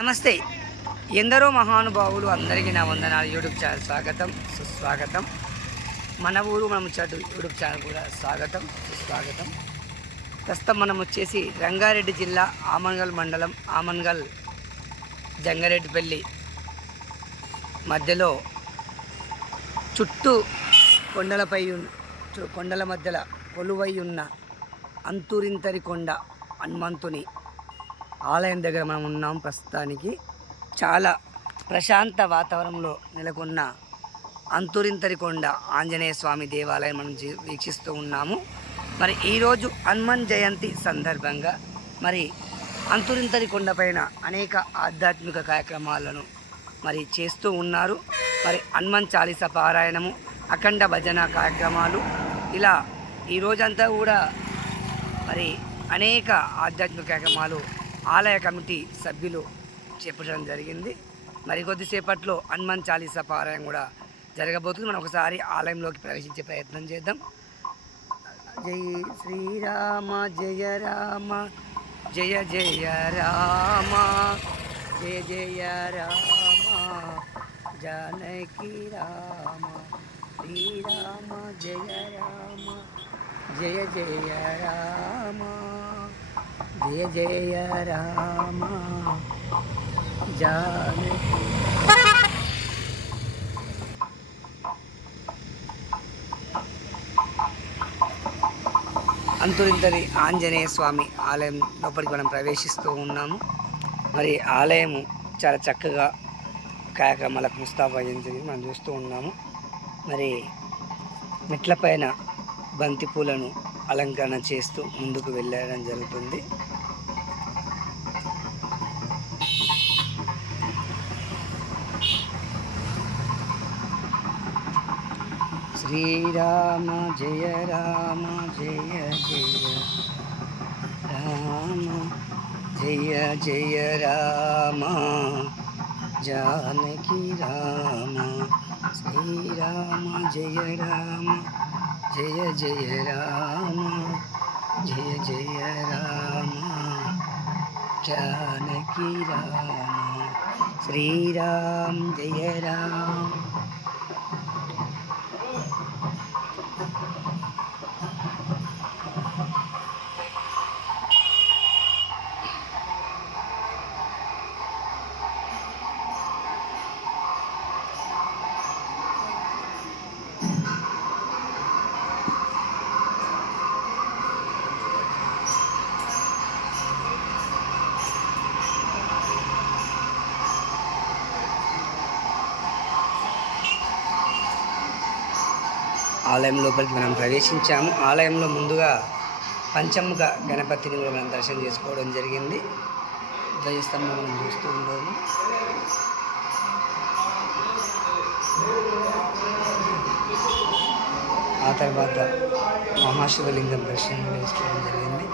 నమస్తే. ఎందరో మహానుభావులు అందరికీ నా వందనాలు. యూట్యూబ్ ఛానల్ స్వాగతం, సుస్వాగతం. మన ఊరు మన ముచ్చట యూట్యూబ్ ఛానల్ కూడా స్వాగతం, సుస్వాగతం. ప్రస్తుతం మనం వచ్చేసి రంగారెడ్డి జిల్లా ఆమన్గల్ మండలం ఆమన్గల్ జంగారెడ్డిపల్లి మధ్యలో చుట్టూ కొండల మధ్యలో కొలువై ఉన్న అంతురింతరి కొండ హనుమంతుని ఆలయం దగ్గర మనం ఉన్నాం. ప్రస్తుతానికి చాలా ప్రశాంత వాతావరణంలో నెలకొన్న అంతురింతరికొండ ఆంజనేయ స్వామి దేవాలయం మనం వీక్షిస్తూ ఉన్నాము. మరి ఈరోజు హనుమాన్ జయంతి సందర్భంగా మరి అంతురింతరికొండ పైన అనేక ఆధ్యాత్మిక కార్యక్రమాలను మరి చేస్తూ ఉన్నారు. మరి హనుమాన్ చాలీస పారాయణము, అఖండ భజన కార్యక్రమాలు, ఇలా ఈరోజంతా కూడా మరి అనేక ఆధ్యాత్మిక కార్యక్రమాలు ఆలయ కమిటీ సభ్యులు చెప్పడం జరిగింది. మరి కొద్దిసేపట్లో హనుమాన్ చాలీసా పారాయణం కూడా జరగబోతుంది. మనం ఒకసారి ఆలయంలోకి ప్రవేశించే ప్రయత్నం చేద్దాం. జై శ్రీరామ జయ రామ జయ జయ రామ జయ జయ రామ జానకి రామ శ్రీరామ జయ రామ జయ జయ రామ జయ జయ రామ జానకి. అంతురింతరి ఆంజనేయ స్వామి ఆలయం లోపలికి మనం ప్రవేశిస్తూ ఉన్నాము. మరి ఆలయము చాలా చక్కగా కార్యక్రమాలకు ముస్తాబు అయింది మనం చూస్తూ ఉన్నాము. మరి మెట్లపైన బంతి పూలను అలంకరణ చేస్తూ ముందుకు వెళ్ళడం జరుగుతుంది. శ్రీరామ జయ రామ జయ జయ రామ జయ జయ రామ జానకి రామ శ్రీరామ జయ రామ జయ జయ రామ జయ జయ రామ జానకి రామ శ్రీరామ జయ రామ. ఆలయం లోపలికి మనం ప్రవేశించాము. ఆలయంలో ముందుగా పంచముఖ గణపతిని కూడా మనం దర్శనం చేసుకోవడం జరిగింది. ధ్వజస్తంభం మనం చూస్తూ ఉన్నాము. ఆ తర్వాత మహాశివలింగం దర్శనం చేసుకోవడం జరిగింది.